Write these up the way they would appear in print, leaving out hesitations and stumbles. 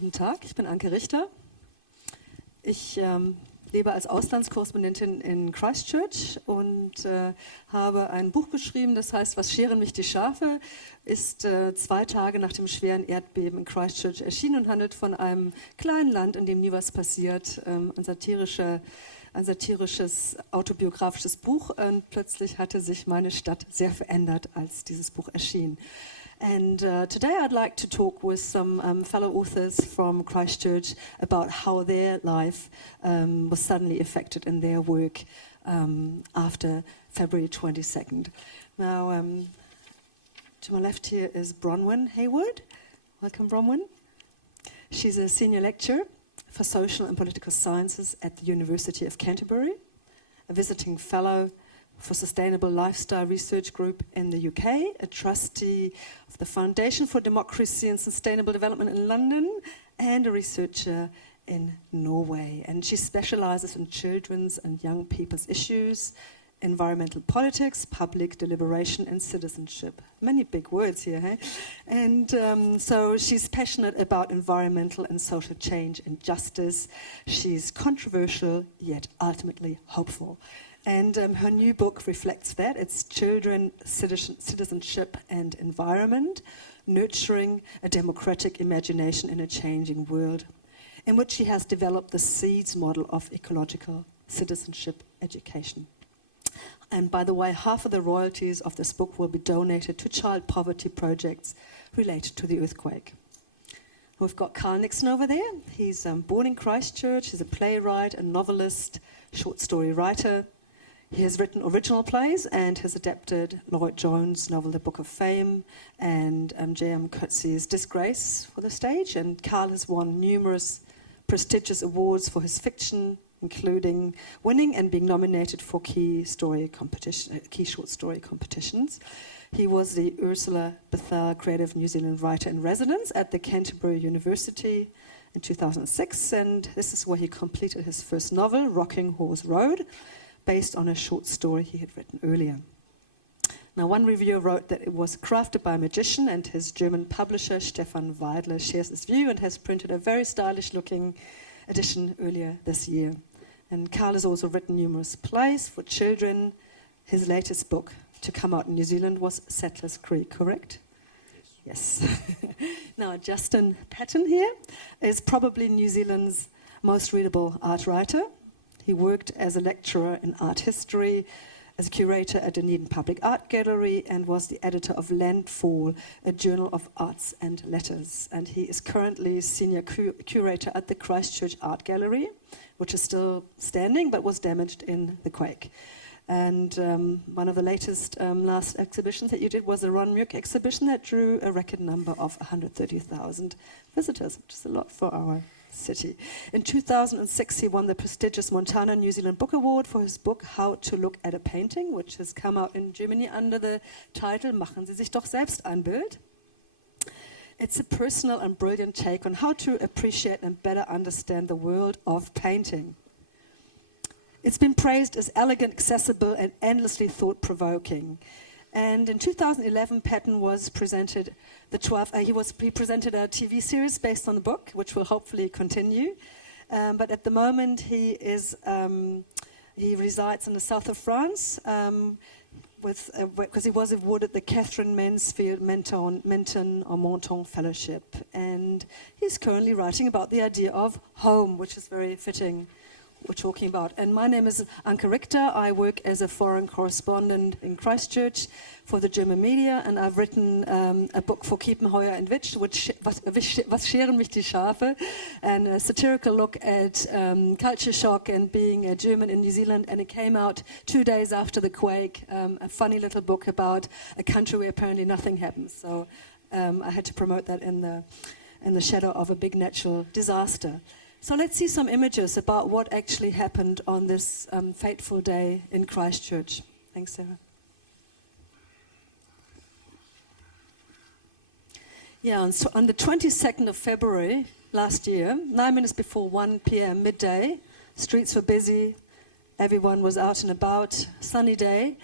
Guten Tag, ich bin Anke Richter. Ich lebe als Auslandskorrespondentin in Christchurch und habe ein Buch geschrieben, das heißt, was scheren mich die Schafe, ist 2 Tage nach dem schweren Erdbeben in Christchurch erschienen und handelt von einem kleinen Land, in dem nie was passiert, ein satirisches, autobiografisches Buch, und plötzlich hatte sich meine Stadt sehr verändert, als dieses Buch erschien. And today I'd like to talk with some fellow authors from Christchurch about how their life was suddenly affected in their work after February 22nd. Now, to my left here is Bronwyn Hayward. Welcome, Bronwyn. She's a senior lecturer for social and political sciences at the University of Canterbury, a visiting fellow for Sustainable Lifestyle Research Group in the UK, a trustee of the Foundation for Democracy and Sustainable Development in London, and a researcher in Norway. And she specializes in children's and young people's issues, environmental politics, public deliberation, and citizenship. Many big words here, hey? And so she's passionate about environmental and social change and justice. She's controversial, yet ultimately hopeful. And her new book reflects that. It's Children, Citizenship and Environment, Nurturing a Democratic Imagination in a Changing World, in which she has developed the SEEDS model of ecological citizenship education. And by the way, half of the royalties of this book will be donated to child poverty projects related to the earthquake. We've got Nixon over there. He's born in Christchurch. He's a playwright, a novelist, short story writer. He has written original plays and has adapted Lloyd Jones' novel The Book of Fame and J.M. Coetzee's Disgrace for the stage. And Carl has won numerous prestigious awards for his fiction, including winning and being nominated for key short story competitions. He was the Ursula Bethel Creative New Zealand Writer in Residence at the Canterbury University in 2006, and this is where he completed his first novel, Rocking Horse Road, based on a short story he had written earlier. Now, one reviewer wrote that it was crafted by a magician, and his German publisher, Stefan Weidler, shares this view and has printed a very stylish-looking edition earlier this year. And Carl has also written numerous plays for children. His latest book to come out in New Zealand was Settlers Creek, correct? Yes. Now, Justin Paton here is probably New Zealand's most readable art writer. He worked as a lecturer in art history, as a curator at Dunedin Public Art Gallery, and was the editor of Landfall, a journal of arts and letters. And he is currently senior curator at the Christchurch Art Gallery, which is still standing but was damaged in the quake. And one of the last exhibitions that you did was the Ron Muir exhibition that drew a record number of 130,000 visitors, which is a lot for our city. In 2006, he won the prestigious Montana New Zealand Book Award for his book How to Look at a Painting, which has come out in Germany under the title Machen Sie sich doch selbst ein Bild. It's a personal and brilliant take on how to appreciate and better understand the world of painting. It's been praised as elegant, accessible, and endlessly thought-provoking. And in 2011, Paton was presented he presented a TV series based on the book, which will hopefully continue. But at the moment, he resides in the south of France because he was awarded the Catherine Mansfield Menton Fellowship, and he's currently writing about the idea of home, which is very fitting. We're talking about. And my name is Anke Richter. I work as a foreign correspondent in Christchurch for the German media, and I've written a book for Kiepenheuer and Witsch, Was scheren mich die Schafe, and a satirical look at culture shock and being a German in New Zealand. And it came out 2 days after the quake, a funny little book about a country where apparently nothing happens. So I had to promote that in the shadow of a big natural disaster. So let's see some images about what actually happened on this fateful day in Christchurch. Thanks, Sarah. Yeah, and so on the 22nd of February last year, 9 minutes before 1 p.m. midday, streets were busy, everyone was out and about, sunny day.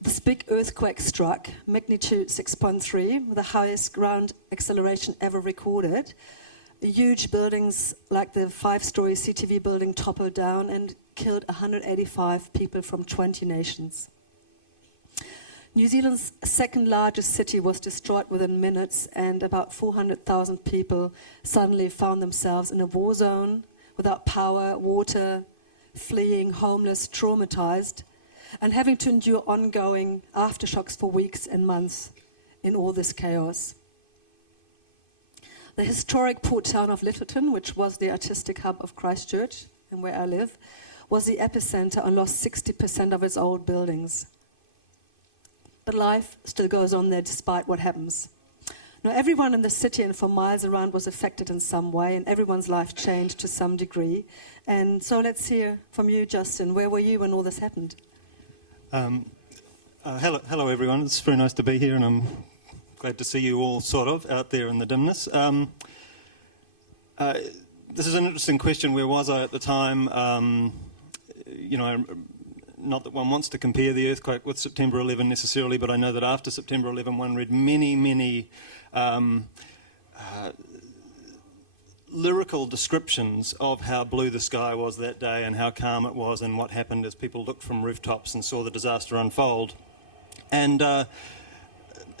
This big earthquake struck, magnitude 6.3, the highest ground acceleration ever recorded. Huge buildings like the 5-story CTV building toppled down and killed 185 people from 20 nations. New Zealand's second largest city was destroyed within minutes, and about 400,000 people suddenly found themselves in a war zone without power, water, fleeing, homeless, traumatized, and having to endure ongoing aftershocks for weeks and months in all this chaos. The historic port town of Lyttelton, which was the artistic hub of Christchurch and where I live, was the epicenter and lost 60% of its old buildings. But life still goes on there despite what happens. Now, everyone in the city and for miles around was affected in some way, and everyone's life changed to some degree. And so let's hear from you, Justin. Where were you when all this happened? Hello, everyone. It's very nice to be here, and I'm glad to see you all sort of out there in the dimness. This is an interesting question. Where was I at the time? Not that one wants to compare the earthquake with September 11 necessarily, but I know that after September 11 one read many lyrical descriptions of how blue the sky was that day and how calm it was and what happened as people looked from rooftops and saw the disaster unfold. And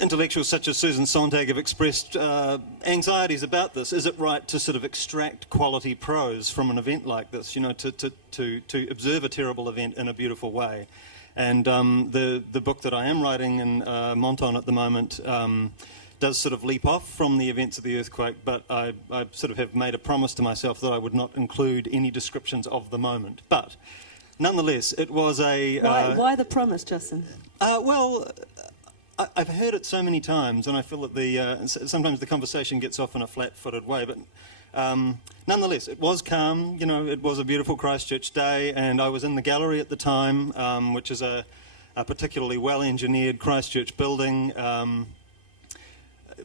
intellectuals such as Susan Sontag have expressed anxieties about this. Is it right to sort of extract quality prose from an event like this, to observe a terrible event in a beautiful way? And the book that I am writing in Paton at the moment does sort of leap off from the events of the earthquake, but I sort of have made a promise to myself that I would not include any descriptions of the moment. But nonetheless, it was a... Why the promise, Justin? I've heard it so many times, and I feel that sometimes the conversation gets off in a flat-footed way, but nonetheless, it was calm. It was a beautiful Christchurch day, and I was in the gallery at the time, which is a particularly well-engineered Christchurch building.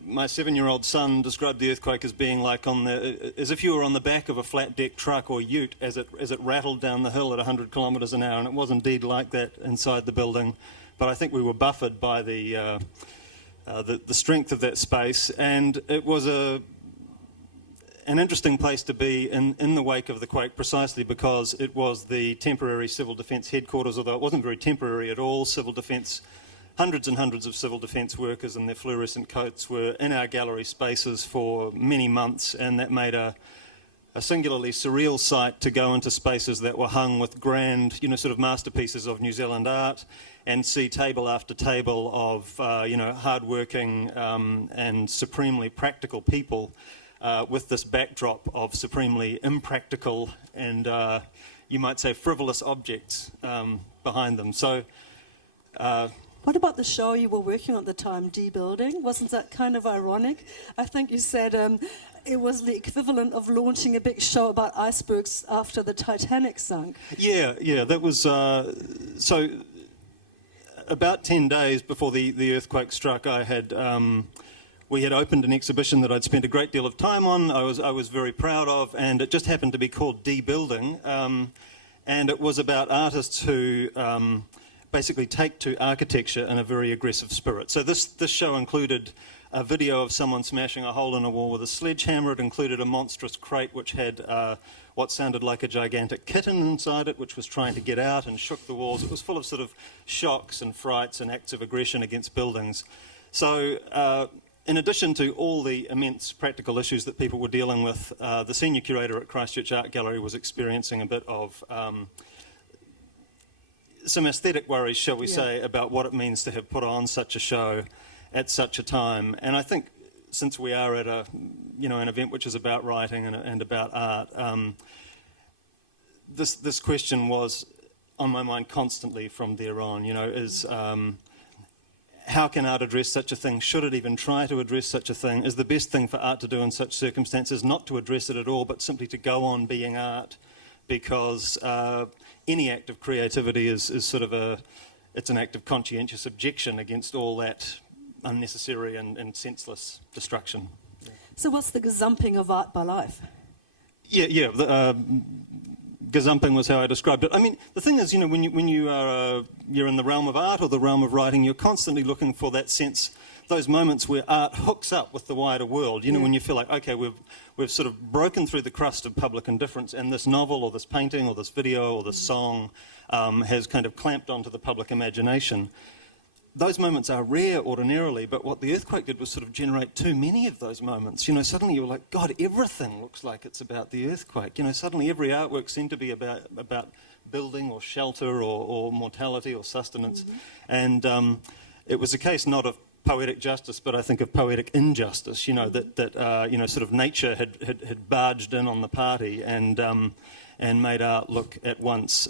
My 7-year-old son described the earthquake as being like as if you were on the back of a flat-deck truck or ute as it rattled down the hill at 100 kilometres an hour, and it was indeed like that inside the building. But I think we were buffered by the strength of that space, and it was an interesting place to be in the wake of the quake, precisely because it was the temporary civil defence headquarters, although it wasn't very temporary at all. Civil defence, hundreds and hundreds of civil defence workers in their fluorescent coats were in our gallery spaces for many months, and that made a singularly surreal sight to go into spaces that were hung with grand, sort of masterpieces of New Zealand art, and see table after table of, hard-working and supremely practical people with this backdrop of supremely impractical and, you might say, frivolous objects behind them. So, what about the show you were working on at the time, D-Building? Wasn't that kind of ironic? I think you said it was the equivalent of launching a big show about icebergs after the Titanic sunk. Yeah, that was... So, about 10 days before the earthquake struck, we had opened an exhibition that I'd spent a great deal of time on. I was very proud of, and it just happened to be called D-Building, and it was about artists who basically take to architecture in a very aggressive spirit. So this show included a video of someone smashing a hole in a wall with a sledgehammer. It included a monstrous crate which had what sounded like a gigantic kitten inside it, which was trying to get out and shook the walls. It was full of sort of shocks and frights and acts of aggression against buildings. So in addition to all the immense practical issues that people were dealing with, the senior curator at Christchurch Art Gallery was experiencing a bit of some aesthetic worries, shall we say, about what it means to have put on such a show at such a time. And I think since we are at an event which is about writing and about art, this question was on my mind constantly from there on. How can art address such a thing? Should it even try to address such a thing? Is the best thing for art to do in such circumstances not to address it at all, but simply to go on being art? Because any act of creativity is sort of it's an act of conscientious objection against all that unnecessary and senseless destruction. Yeah. So what's the gazumping of art by life? Gazumping was how I described it. I mean, the thing is, when you're in the realm of art or the realm of writing, you're constantly looking for that sense those moments where art hooks up with the wider world, you know, when you feel like, okay, we've sort of broken through the crust of public indifference, and this novel or this painting or this video or this song has kind of clamped onto the public imagination. Those moments are rare ordinarily, but what the earthquake did was sort of generate too many of those moments. You know, suddenly you were like, God, everything looks like it's about the earthquake. You know, suddenly every artwork seemed to be about building or shelter or mortality or sustenance. And it was a case not of poetic justice, but I think of poetic injustice, you know, that you know, sort of nature had barged in on the party and made art look at once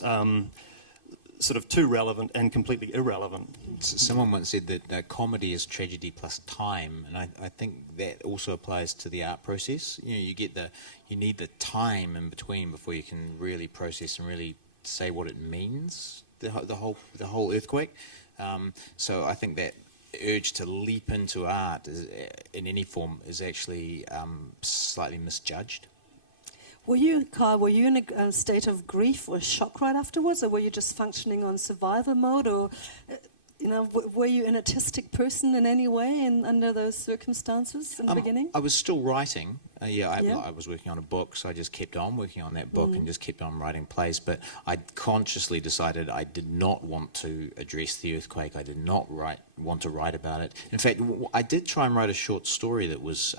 sort of too relevant and completely irrelevant. Someone once said that comedy is tragedy plus time, and I think that also applies to the art process. You know, you need the time in between before you can really process and really say what it means. The whole earthquake. So I think that urge to leap into art in any form is actually slightly misjudged. Kyle, were you in a state of grief or shock right afterwards, or were you just functioning on survival mode, or, you know, were you an artistic person in any way under those circumstances in the beginning? I was still writing. I was working on a book, so I just kept on working on that book and just kept on writing plays. But I consciously decided I did not want to address the earthquake. I did not want to write about it. In fact, I did try and write a short story that was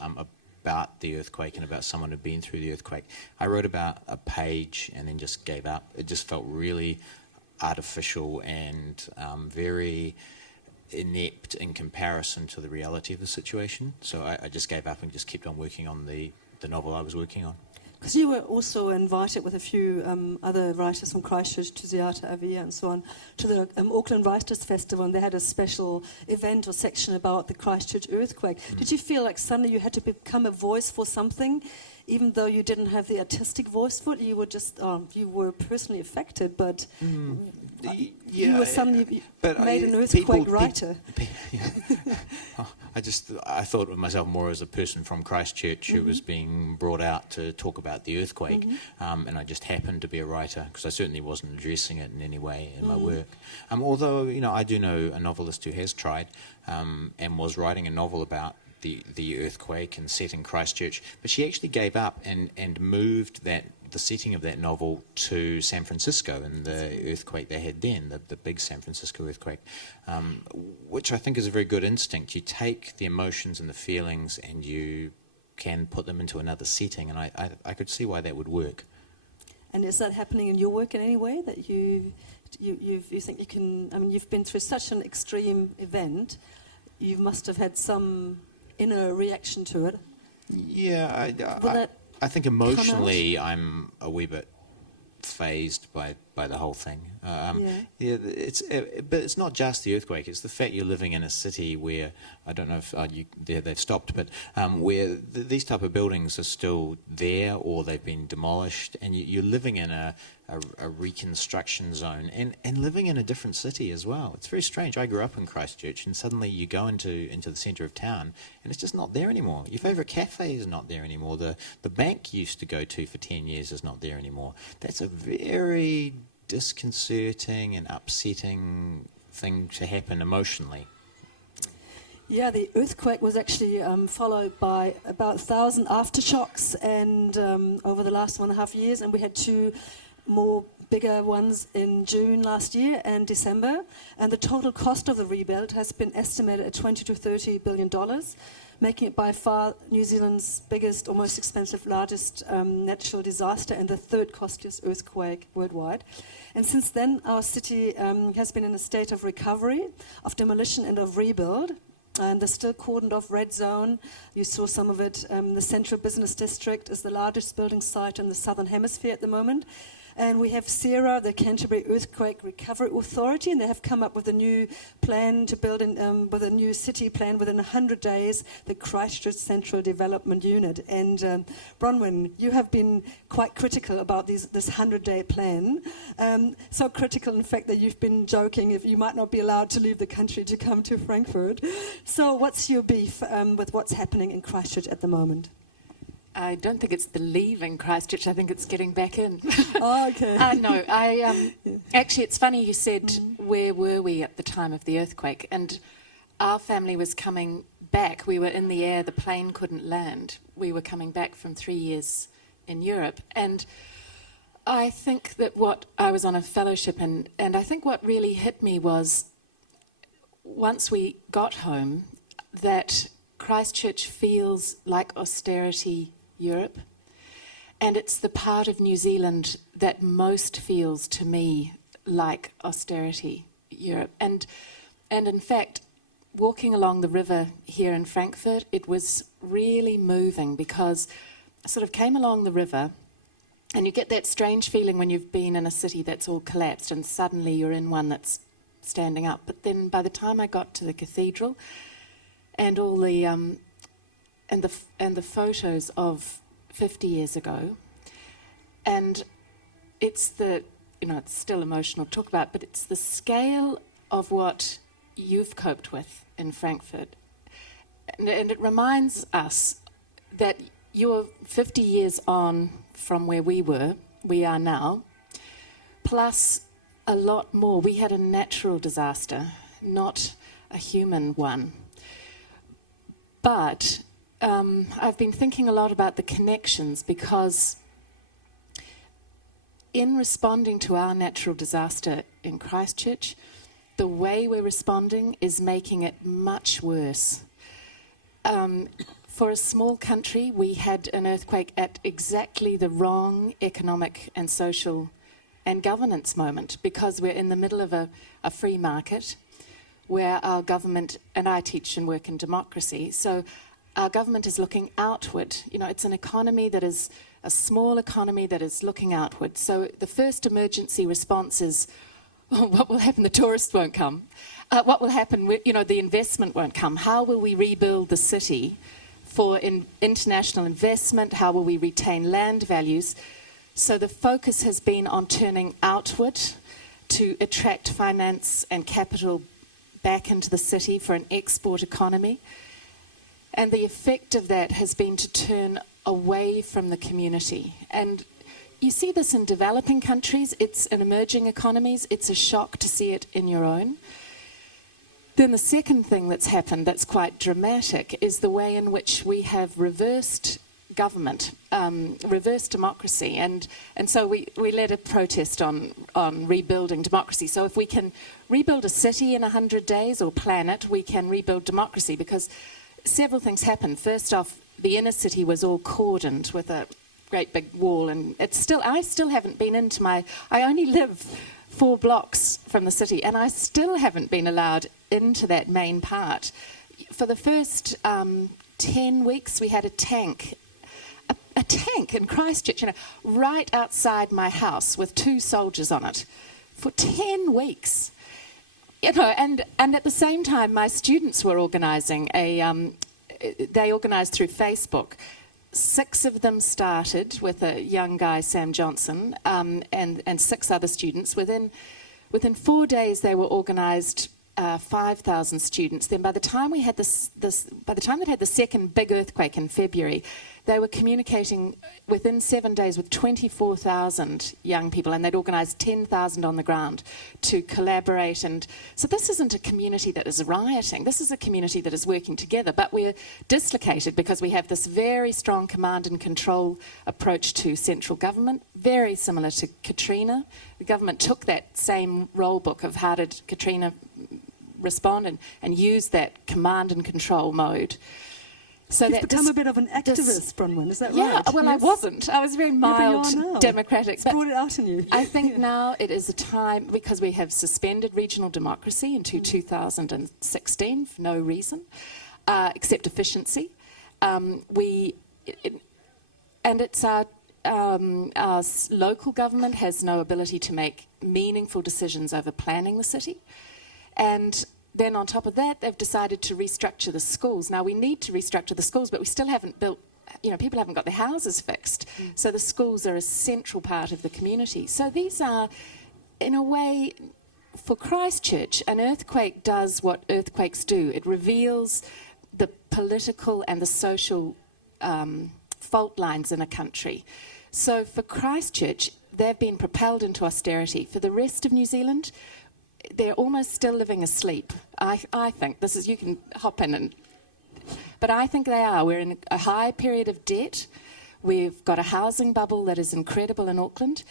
about the earthquake and about someone who'd been through the earthquake. I wrote about a page and then just gave up. It just felt really artificial and very inept in comparison to the reality of the situation. So I just gave up and just kept on working on the novel I was working on. Because you were also invited with a few other writers from Christchurch to Ziata Avia and so on to the Auckland Writers Festival, and they had a special event or section about the Christchurch earthquake. Did you feel like suddenly you had to become a voice for something, even though you didn't have the artistic voice for it? You were just, you were personally affected, but you were suddenly made an earthquake writer. I thought of myself more as a person from Christchurch who was being brought out to talk about the earthquake, and I just happened to be a writer because I certainly wasn't addressing it in any way in my work. Although, you know, I do know a novelist who has tried and was writing a novel about the earthquake and set in Christchurch, but she actually gave up and moved the setting of that novel to San Francisco and the earthquake they had then, the big San Francisco earthquake, which I think is a very good instinct. You take the emotions and the feelings and you can put them into another setting, and I could see why that would work. And is that happening in your work in any way, that you think you can? I mean, you've been through such an extreme event, you must have had some inner reaction to it. Yeah, I think emotionally I'm a wee bit phased by the whole thing. But it's not just the earthquake. It's the fact you're living in a city where, I don't know if they've stopped, but where these type of buildings are still there or they've been demolished, and you're living in a reconstruction zone and living in a different city as well. It's very strange. I grew up in Christchurch, and suddenly you go into the centre of town and it's just not there anymore. Your favourite cafe is not there anymore. The bank you used to go to for 10 years is not there anymore. That's a very disconcerting and upsetting thing to happen emotionally. Yeah, the earthquake was actually followed by about 1,000 aftershocks, and over the last 1.5 years, and we had 2 more bigger ones in June last year and December, and the total cost of the rebuild has been estimated at $20 to $30 billion, making it by far New Zealand's biggest or most expensive, largest natural disaster and the 3rd costliest earthquake worldwide. And since then, our city has been in a state of recovery, of demolition and of rebuild. And the still cordoned off red zone, you saw some of it, the Central Business District is the largest building site in the Southern Hemisphere at the moment. And we have CERA, the Canterbury Earthquake Recovery Authority, and they have come up with a new plan to build with a new city plan within 100 days, the Christchurch Central Development Unit. And Bronwyn, you have been quite critical about this 100-day plan. So critical, in fact, that you've been joking if you might not be allowed to leave the country to come to Frankfurt. So what's your beef with what's happening in Christchurch at the moment? I don't think it's the leaving Christchurch. I think it's getting back in. Oh, okay. No, actually, it's funny you said, where were we at the time of the earthquake? And our family was coming back. We were in the air, the plane couldn't land. We were coming back from 3 years in Europe. And I think that I was on a fellowship, and I think what really hit me was, once we got home, that Christchurch feels like austerity Europe. And it's the part of New Zealand that most feels to me like austerity Europe. And in fact, walking along the river here in Frankfurt, it was really moving, because I sort of came along the river, and you get that strange feeling when you've been in a city that's all collapsed and suddenly you're in one that's standing up. But then by the time I got to the cathedral and all the and the photos of 50 years ago, and it's it's still emotional to talk about, but it's the scale of what you've coped with in Frankfurt. And it reminds us that you're 50 years on from where we are now, plus a lot more. We had a natural disaster, not a human one. But I've been thinking a lot about the connections, because in responding to our natural disaster in Christchurch, the way we're responding is making it much worse. For a small country, we had an earthquake at exactly the wrong economic and social and governance moment, because we're in the middle of a free market where our government, and I teach and work in democracy, so our government is looking outward. It's an economy that is a small economy that is looking outward. So the first emergency response is, what will happen? The tourists won't come. What will happen? The investment won't come. How will we rebuild the city for international investment? How will we retain land values? So the focus has been on turning outward to attract finance and capital back into the city for an export economy. And the effect of that has been to turn away from the community. And you see this in developing countries, it's in emerging economies, it's a shock to see it in your own. Then the second thing that's happened that's quite dramatic is the way in which we have reversed government, reversed democracy. And so we led a protest on rebuilding democracy. So if we can rebuild a city in 100 days or plan it, we can rebuild democracy, because several things happened. First off, the inner city was all cordoned with a great big wall, and I still haven't been into I only live 4 blocks from the city, and I still haven't been allowed into that main part. For the first 10 weeks, we had a tank in Christchurch, right outside my house with 2 soldiers on it for 10 weeks. And at the same time, my students were organising they organised through Facebook. 6 of them started with a young guy, Sam Johnson, and 6 other students. Within 4 days, they were organised 5,000 students. Then by the time we had by the time they'd had the second big earthquake in February, they were communicating within 7 days with 24,000 young people, and they'd organised 10,000 on the ground to collaborate. And so this isn't a community that is rioting. This is a community that is working together, but we're dislocated because we have this very strong command and control approach to central government, very similar to Katrina. The government took that same roll book of how did Katrina respond and use that command and control mode. So you've become a bit of an activist, Bronwyn, is that right? Yeah, well, yes. I wasn't. I was very mild, democratic. It's brought it out in you. I think now it is a time, because we have suspended regional democracy into 2016 for no reason, except efficiency. It's our local government has no ability to make meaningful decisions over planning the city. And then on top of that, they've decided to restructure the schools. Now, we need to restructure the schools, but we still haven't built, people haven't got their houses fixed. So the schools are a central part of the community. So these are, in a way, for Christchurch, an earthquake does what earthquakes do. It reveals the political and the social fault lines in a country. So for Christchurch, they've been propelled into austerity. For the rest of New Zealand, they're almost still living asleep. I think this is, you can hop in and, but I think they are. We're in a high period of debt. We've got a housing bubble that is incredible in Auckland,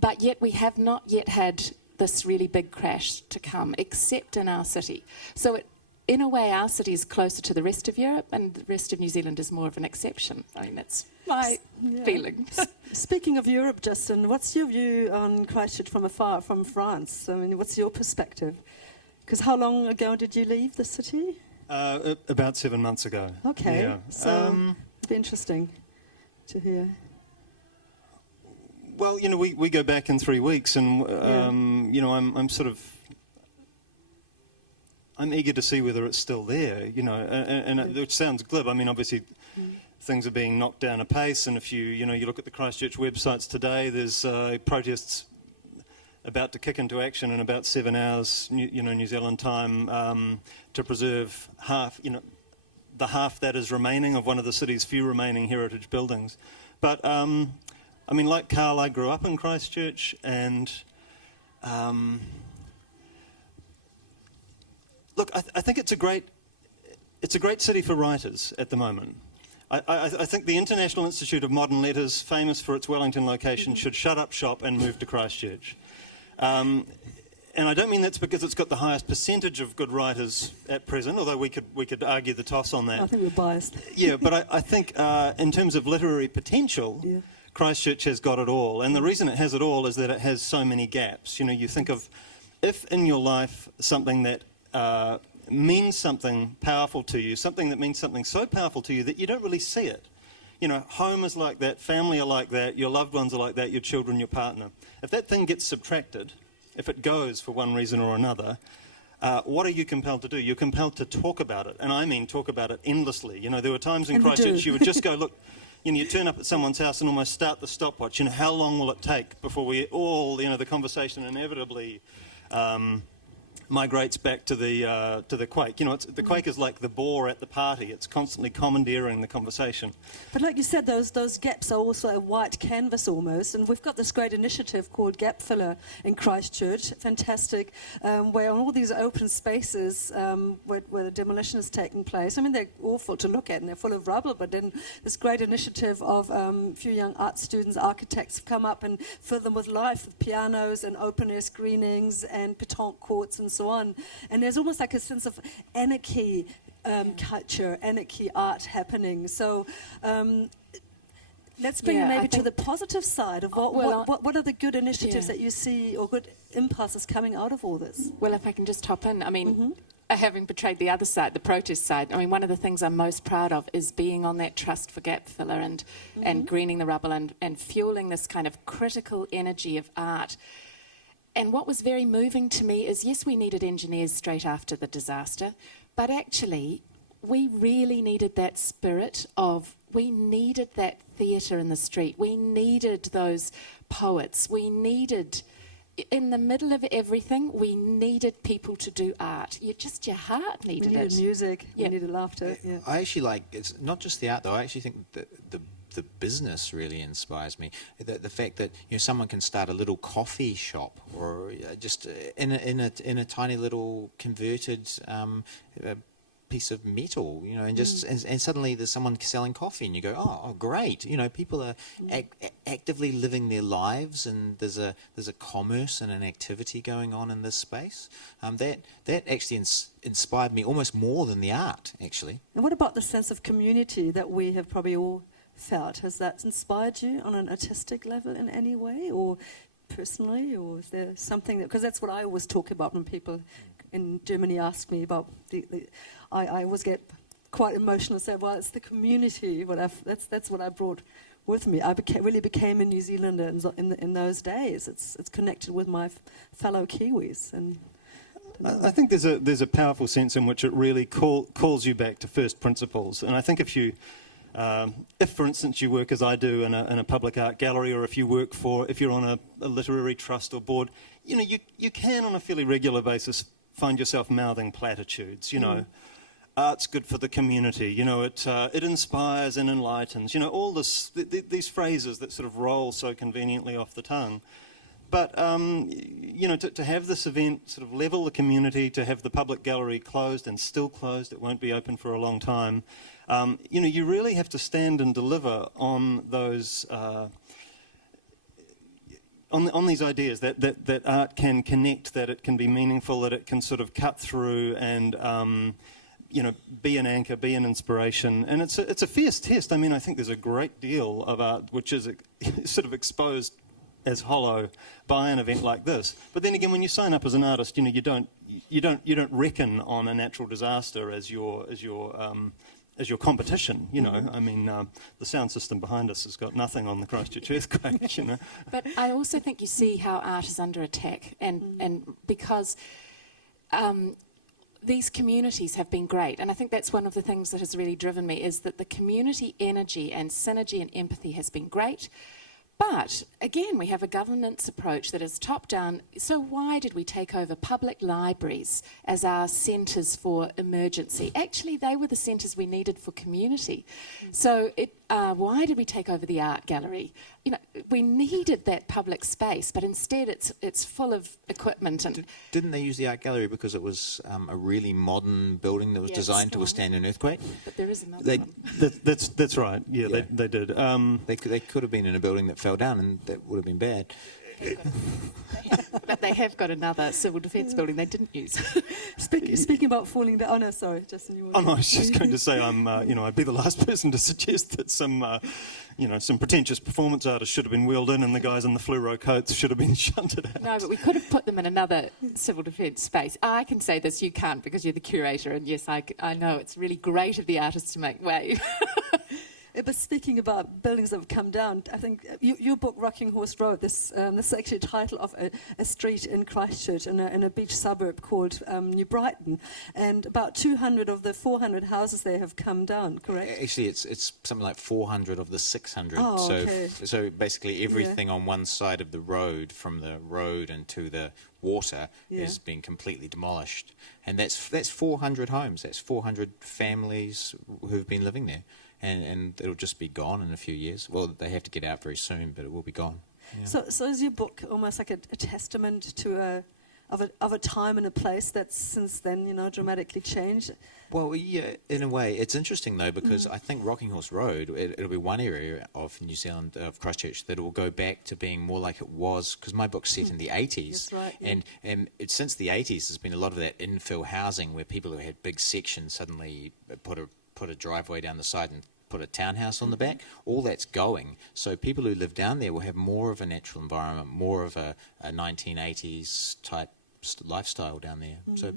but yet we have not yet had this really big crash to come, except in our city. So in a way, our city is closer to the rest of Europe, and the rest of New Zealand is more of an exception. I mean, that's my feeling. Speaking of Europe, Justin, what's your view on Christchurch from afar, from France? I mean, what's your perspective? Because how long ago did you leave the city? About 7 months ago. Okay, Yeah. so it'd be interesting to hear. Well, you know, we go back in 3 weeks, and you know, I'm eager to see whether it's still there. You know, and it sounds glib. I mean, obviously, things are being knocked down a pace, and if you look at the Christchurch websites today, there's protests about to kick into action in about 7 hours, New Zealand time, to preserve the half that is remaining of one of the city's few remaining heritage buildings. But I mean, like Carl, I grew up in Christchurch, and look, I think it's a great city for writers at the moment. I think the International Institute of Modern Letters, famous for its Wellington location, should shut up shop and move to Christchurch. And I don't mean that's because it's got the highest percentage of good writers at present, although we could argue the toss on that. I think we're biased. Yeah, but I think in terms of literary potential, Christchurch has got it all. And the reason it has it all is that it has so many gaps. You know, you think of, if in your life something that means something powerful to you, something that means something so powerful to you that you don't really see it. You know, home is like that, family are like that, your loved ones are like that, your children, your partner. If that thing gets subtracted, if it goes for one reason or another, what are you compelled to do? You're compelled to talk about it, and I mean talk about it endlessly. You know, there were times in Christchurch you would just go, look, you turn up at someone's house and almost start the stopwatch. You know, how long will it take before we all, the conversation inevitably migrates back to the quake. You know, the quake is like the bore at the party. It's constantly commandeering the conversation. But like you said, those gaps are also a white canvas almost, and we've got this great initiative called Gap Filler in Christchurch, fantastic, where on all these open spaces where the demolition is taking place, I mean, they're awful to look at and they're full of rubble, but then this great initiative of a few young art students, architects have come up and fill them with life, with pianos and open-air screenings and Paton courts and so on. And there's almost like a sense of anarchy culture, anarchy art happening. So let's bring it maybe to the positive side of what are the good initiatives that you see, or good impulses coming out of all this? Well, if I can just hop in, I mean, having portrayed the other side, the protest side, I mean, one of the things I'm most proud of is being on that trust for Gap Filler and greening the rubble and fueling this kind of critical energy of art. And what was very moving to me is, yes, we needed engineers straight after the disaster, but actually we really needed that spirit of, we needed that theatre in the street, we needed those poets, we needed, in the middle of everything, we needed people to do art. Your heart needed it. We needed music, we needed laughter. Yeah. I actually like, it's not just the art though, I actually think the business really inspires me. The fact that someone can start a little coffee shop, or just in a tiny little converted piece of metal, and just and suddenly there's someone selling coffee, and you go, oh great, people are actively living their lives, and there's a commerce and an activity going on in this space. That actually inspired me almost more than the art, actually. And what about the sense of community that we have probably all felt? Has that inspired you on an artistic level in any way, or personally, or is there something that, because that's what I always talk about when people in Germany ask me about I always get quite emotional and say, well, it's the community, that's what I brought with me. I really became a New Zealander in those days. It's connected with my fellow Kiwis. And I think there's a powerful sense in which it really calls you back to first principles. And I think if, for instance, you work as I do in a public art gallery, or if you're on a literary trust or board, you can on a fairly regular basis find yourself mouthing platitudes. Art's good for the community. It inspires and enlightens. All these phrases that sort of roll so conveniently off the tongue. But, to have this event sort of level the community, to have the public gallery closed and still closed, it won't be open for a long time, you really have to stand and deliver on those... On these ideas that art can connect, that it can be meaningful, that it can sort of cut through and be an anchor, be an inspiration, and it's a fierce test. I mean, I think there's a great deal of art which is sort of exposed as hollow by an event like this. But then again, when you sign up as an artist, you don't reckon on a natural disaster as your competition, I mean, the sound system behind us has got nothing on the Christchurch earthquake, But I also think you see how art is under attack, and because these communities have been great, and I think that's one of the things that has really driven me, is that the community energy and synergy and empathy has been great. But, again, we have a governance approach that is top-down. So why did we take over public libraries as our centres for emergency? Actually, they were the centres we needed for community. So why did we take over the art gallery? We needed that public space, but instead it's full of equipment. And Didn't they use the art gallery because it was a really modern building that was designed to withstand an earthquake? But there is another one. That's right. Yeah. They did. They could have been in a building that fell down, and that would have been bad. But they have got another civil defence building they didn't use. Speaking about falling down, oh no, sorry, Justin, you were... Oh no, I was just going to say I'd be the last person to suggest that some pretentious performance artists should have been wheeled in and the guys in the fluoro coats should have been shunted out. No, but we could have put them in another civil defence space. I can say this, you can't, because you're the curator, and yes, I know it's really great of the artists to make way. But speaking about buildings that have come down, I think your book, Rocking Horse Road, this is actually a title of a street in Christchurch in a beach suburb called New Brighton, and about 200 of the 400 houses there have come down, correct? Actually, it's something like 400 of the 600. Oh, okay. So basically everything on one side of the road, from the road and to the water, has been completely demolished. And that's 400 homes, that's 400 families who've been living there. And it'll just be gone in a few years. Well, they have to get out very soon, but it will be gone. Yeah. So is your book almost like a testament to of a time and a place that's since then, dramatically changed? Well, yeah, in a way. It's interesting, though, because I think Rocking Horse Road, it'll be one area of New Zealand, of Christchurch, that will go back to being more like it was, because my book's set in the 80s. That's right, yeah. And since the 80s, there's been a lot of that infill housing where people who had big sections suddenly put a driveway down the side and put a townhouse on the back. All that's going. So people who live down there will have more of a natural environment, more of a 1980s type lifestyle down there. So,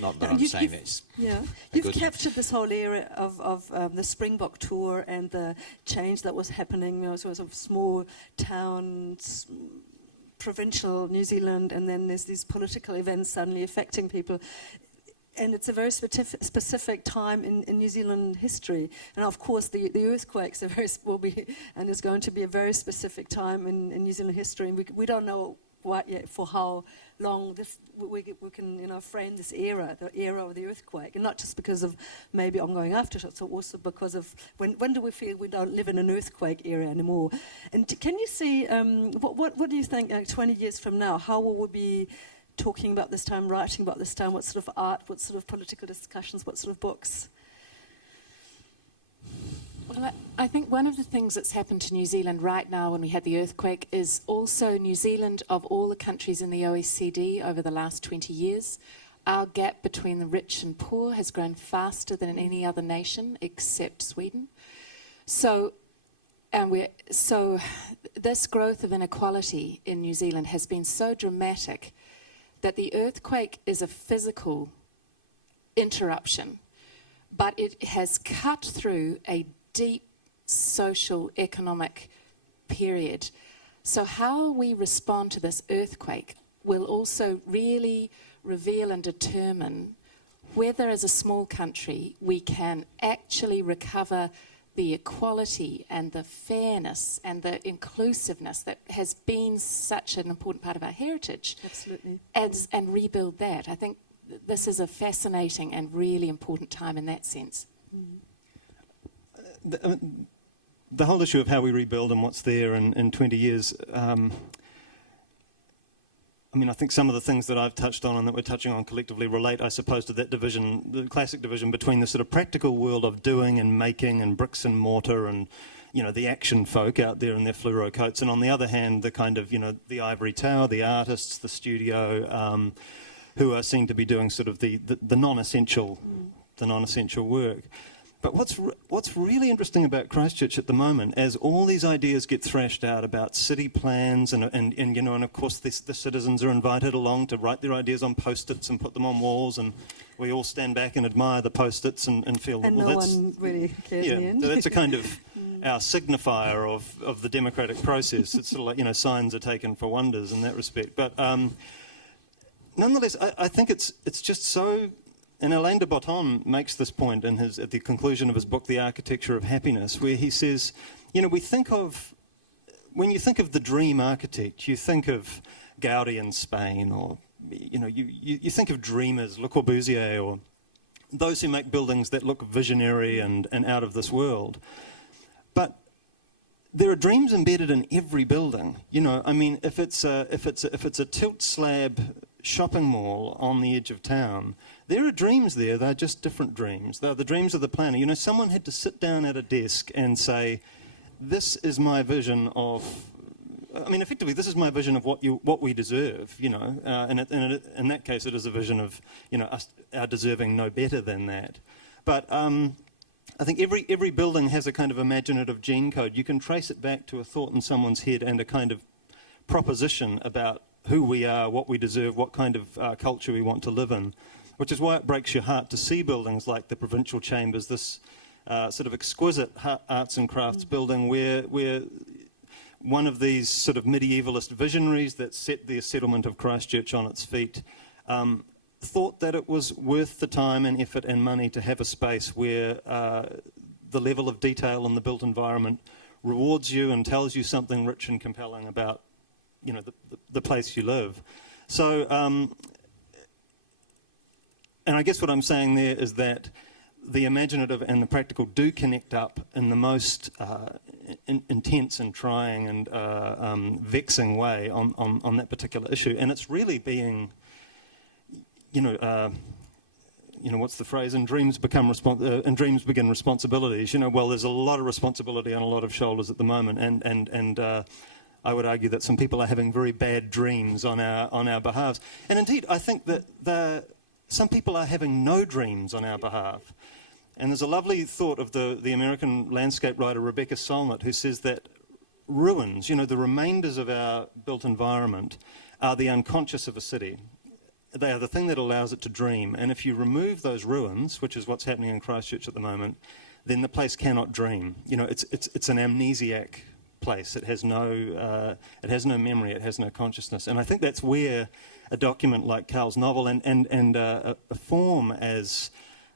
not that I'm saying that's you've captured this whole area of the Springbok tour and the change that was happening. Sort of small towns, provincial New Zealand, and then there's these political events suddenly affecting people. And it's a very specific time in New Zealand history. And of course, the earthquakes is going to be a very specific time in New Zealand history. And we don't know quite yet for how long we can frame this era, the era of the earthquake. And not just because of maybe ongoing aftershocks, so also because of when do we feel we don't live in an earthquake era anymore? And can you see, what do you think 20 years from now, how will we be talking about this time, writing about this time? What sort of art, what sort of political discussions, what sort of books? Well, I think one of the things that's happened to New Zealand right now when we had the earthquake is also New Zealand, of all the countries in the OECD over the last 20 years, our gap between the rich and poor has grown faster than in any other nation except Sweden. So this growth of inequality in New Zealand has been so dramatic that the earthquake is a physical interruption, but it has cut through a deep social, economic period. So how we respond to this earthquake will also really reveal and determine whether, as a small country, we can actually recover the equality and the fairness and the inclusiveness that has been such an important part of our heritage. Absolutely. And rebuild that. I think this is a fascinating and really important time in that sense. The whole issue of how we rebuild and what's there in 20 years, I mean, I think some of the things that I've touched on and that we're touching on collectively relate, I suppose, to that division, the classic division between the sort of practical world of doing and making and bricks and mortar and, you know, the action folk out there in their fluoro coats, and on the other hand, the kind of, you know, the ivory tower, the artists, the studio, who are seen to be doing sort of the non-essential work. But what's really interesting about Christchurch at the moment, as all these ideas get thrashed out about city plans, and you know, and of course the citizens are invited along to write their ideas on post-its and put them on walls, and we all stand back and admire the post-its and feel And well, no that's one really cares in the end. so that's a kind of our signifier of the democratic process. It's sort of like, you know, signs are taken for wonders in that respect. But nonetheless, I think it's just so. And Alain de Botton makes this point at the conclusion of his book, The Architecture of Happiness, where he says, you know, when you think of the dream architect, you think of Gaudi in Spain, or, you know, you think of dreamers, Le Corbusier, or those who make buildings that look visionary and out of this world. But there are dreams embedded in every building. You know, I mean, if it's a tilt slab shopping mall on the edge of town, there are dreams there. They're just different dreams. They're the dreams of the planner. You know, someone had to sit down at a desk and say, this is my vision of, I mean, effectively, this is my vision of what we deserve, you know, and in that case, it is a vision of, you know, our deserving no better than that. But I think every building has a kind of imaginative gene code. You can trace it back to a thought in someone's head and a kind of proposition about who we are, what we deserve, what kind of culture we want to live in, which is why it breaks your heart to see buildings like the Provincial Chambers, this sort of exquisite arts and crafts building where one of these sort of medievalist visionaries that set the settlement of Christchurch on its feet thought that it was worth the time and effort and money to have a space where the level of detail in the built environment rewards you and tells you something rich and compelling about, you know, the place you live. So, and I guess what I'm saying there is that the imaginative and the practical do connect up in the most intense and trying and vexing way on that particular issue. And it's really being, you know, what's the phrase? And dreams begin responsibilities. You know, well, there's a lot of responsibility on a lot of shoulders at the moment, and I would argue that some people are having very bad dreams on our behalf. And indeed, I think that some people are having no dreams on our behalf. And there's a lovely thought of the American landscape writer Rebecca Solnit, who says that ruins, you know, the remainders of our built environment, are the unconscious of a city. They are the thing that allows it to dream. And if you remove those ruins, which is what's happening in Christchurch at the moment, then the place cannot dream. You know, it's an amnesiac place. It has no memory. It has no consciousness. And I think that's where a document like Carl's novel and a form as,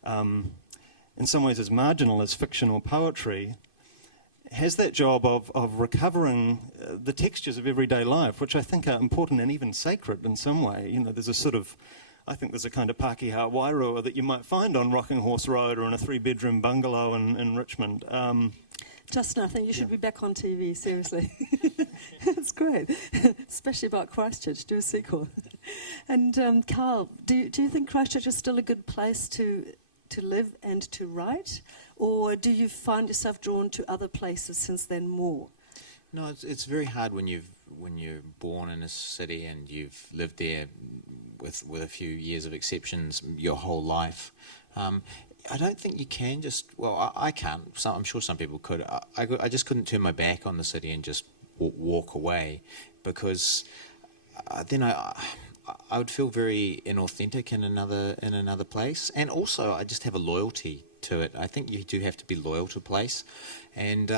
in some ways, as marginal as fiction or poetry, has that job of recovering the textures of everyday life, which I think are important and even sacred in some way. You know, there's a sort of, I think there's a kind of Pākehā Wairua that you might find on Rocking Horse Road or in a 3-bedroom bungalow in Richmond. Justin, I think you should be back on TV, seriously. It's great, especially about Christchurch. Do a sequel. And Carl, do you think Christchurch is still a good place to live and to write? Or do you find yourself drawn to other places since then more? No, it's very hard when you're born in a city and you've lived there with a few years of exceptions your whole life. I don't think you can just, well, I can't. I'm sure some people could. I just couldn't turn my back on the city and just walk away, because then I would feel very inauthentic in another place, and also I just have a loyalty to it. I think you do have to be loyal to a place, and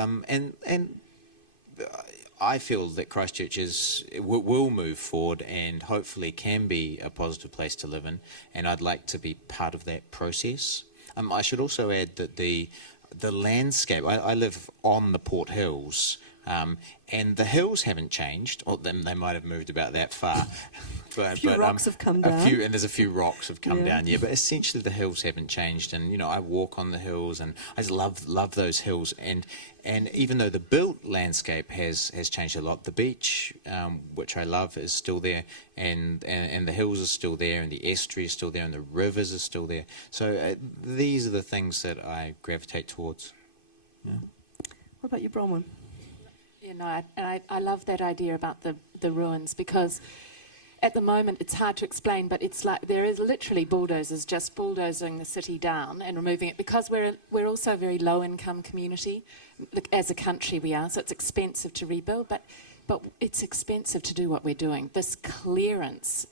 I feel that Christchurch will move forward and hopefully can be a positive place to live in, and I'd like to be part of that process. I should also add that the landscape. I live on the Port Hills. And the hills haven't changed, or they might have moved about that far. A few rocks have come down. And there's a few rocks have come Yeah. down, yeah. But essentially the hills haven't changed, and you know I walk on the hills, and I just love those hills. And even though the built landscape has changed a lot, the beach, which I love, is still there, and the hills are still there, and the estuary is still there, and the rivers are still there. So these are the things that I gravitate towards. Yeah. What about you, Bronwyn? You know, I love that idea about the ruins, because at the moment it's hard to explain, but it's like there is literally bulldozers just bulldozing the city down and removing it, because we're also a very low income community. As a country we are, so it's expensive to rebuild, but it's expensive to do what we're doing. This clearance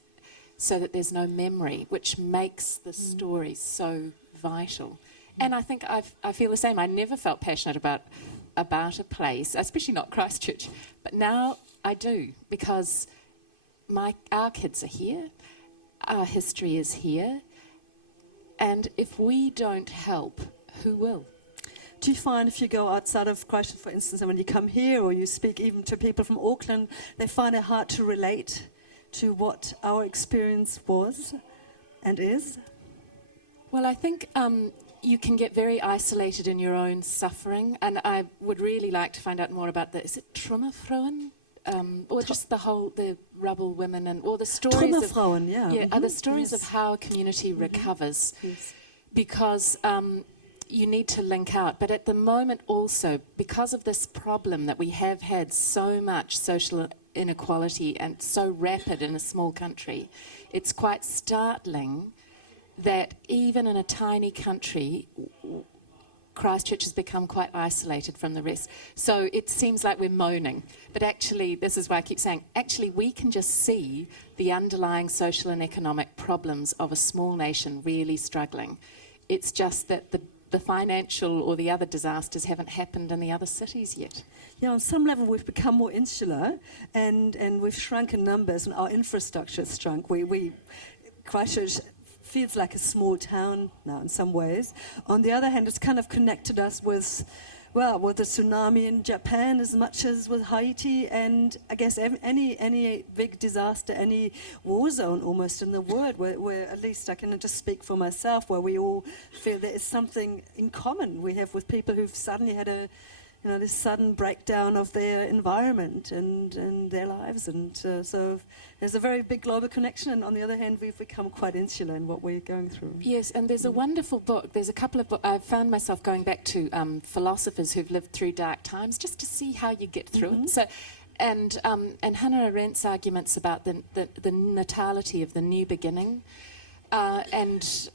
so that there's no memory, which makes the stories so vital. And I think I feel the same. I never felt passionate about a place, especially not Christchurch, but now I do, because our kids are here, our history is here, and if we don't help, who will? Do you find if you go outside of Christchurch, for instance, and when you come here or you speak even to people from Auckland, they find it hard to relate to what our experience was and is? Well, I think you can get very isolated in your own suffering, and I would really like to find out more about is it Traumathroen? Or just the rubble women, or the stories Traumathroen, yeah. Are the stories of how a community recovers. Yes. Because you need to link out. But at the moment also, because of this problem that we have had so much social inequality and so rapid in a small country, it's quite startling that even in a tiny country, Christchurch has become quite isolated from the rest. So it seems like we're moaning. But actually, this is why I keep saying, actually we can just see the underlying social and economic problems of a small nation really struggling. It's just that the financial or the other disasters haven't happened in the other cities yet. Yeah, on some level we've become more insular and we've shrunk in numbers, and our infrastructure has shrunk. Christchurch feels like a small town now in some ways. On the other hand, it's kind of connected us with the tsunami in Japan as much as with Haiti, and I guess any big disaster, any war zone almost in the world, where at least I can just speak for myself, where we all feel there is something in common we have with people who've suddenly had this sudden breakdown of their environment and their lives, and so there's a very big global connection, and on the other hand we've become quite insular in what we're going through. Yes, and there's a wonderful book, there's a couple of books, I've found myself going back to philosophers who've lived through dark times just to see how you get through it. So, and Hannah Arendt's arguments about the natality of the new beginning, and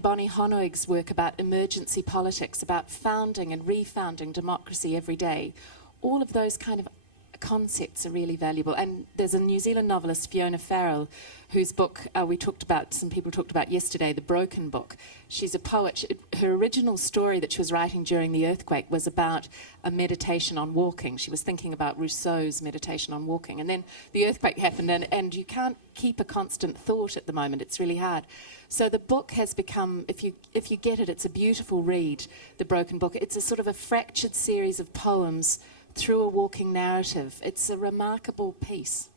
Bonnie Honoig's work about emergency politics, about founding and refounding democracy every day. All of those kind of concepts are really valuable. And there's a New Zealand novelist, Fiona Farrell, whose book some people talked about yesterday, The Broken Book. She's a poet. Her original story that she was writing during the earthquake was about a meditation on walking. She was thinking about Rousseau's meditation on walking. And then the earthquake happened, and you can't keep a constant thought at the moment. It's really hard. So the book has become, if you get it, it's a beautiful read, The Broken Book. It's a sort of a fractured series of poems through a walking narrative. It's a remarkable piece.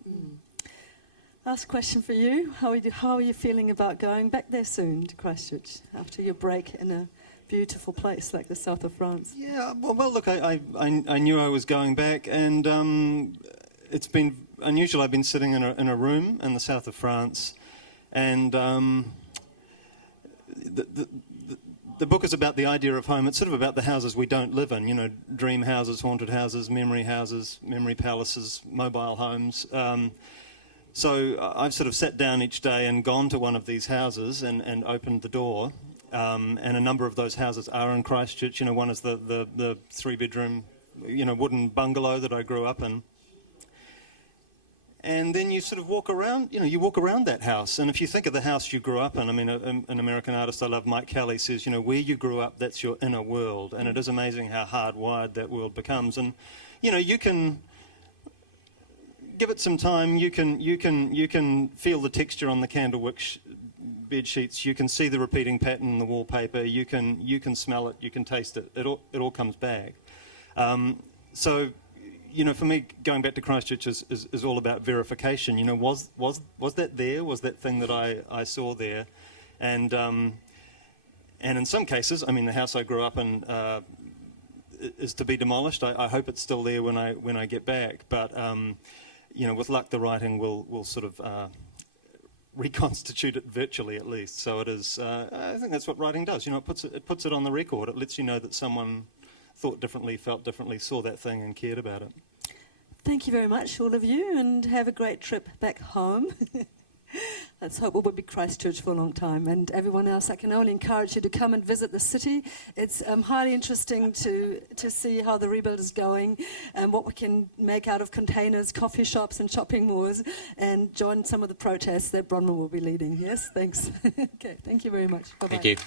Last question for you. How are you feeling about going back there soon to Christchurch after your break in a beautiful place like the south of France? Yeah, well look, I knew I was going back, and it's been unusual. I've been sitting in a room in the south of France, and the book is about the idea of home. It's sort of about the houses we don't live in, dream houses, haunted houses, memory palaces, mobile homes. So I've sort of sat down each day and gone to one of these houses and opened the door. And a number of those houses are in Christchurch. One is the three-bedroom, wooden bungalow that I grew up in. And then you sort of walk around, you walk around that house. And if you think of the house you grew up in, I mean, an American artist I love, Mike Kelly, says, where you grew up, that's your inner world. And it is amazing how hardwired that world becomes. And, you can give it some time. You can feel the texture on the candlewick bed sheets. You can see the repeating pattern in the wallpaper. You can smell it. You can taste it. It all comes back. So for me, going back to Christchurch is all about verification. Was that there? Was that thing that I saw there? And in some cases, I mean, the house I grew up in is to be demolished. I hope it's still there when I get back. But with luck, the writing will sort of reconstitute it virtually, at least. So it is. I think that's what writing does. It puts it on the record. It lets you know that someone thought differently, felt differently, saw that thing and cared about it. Thank you very much, all of you, and have a great trip back home. Let's hope it will be Christchurch for a long time. And everyone else, I can only encourage you to come and visit the city. It's highly interesting to see how the rebuild is going and what we can make out of containers, coffee shops and shopping malls, and join some of the protests that Bronwyn will be leading. Yes, thanks. Okay, thank you very much. Bye-bye. Thank you.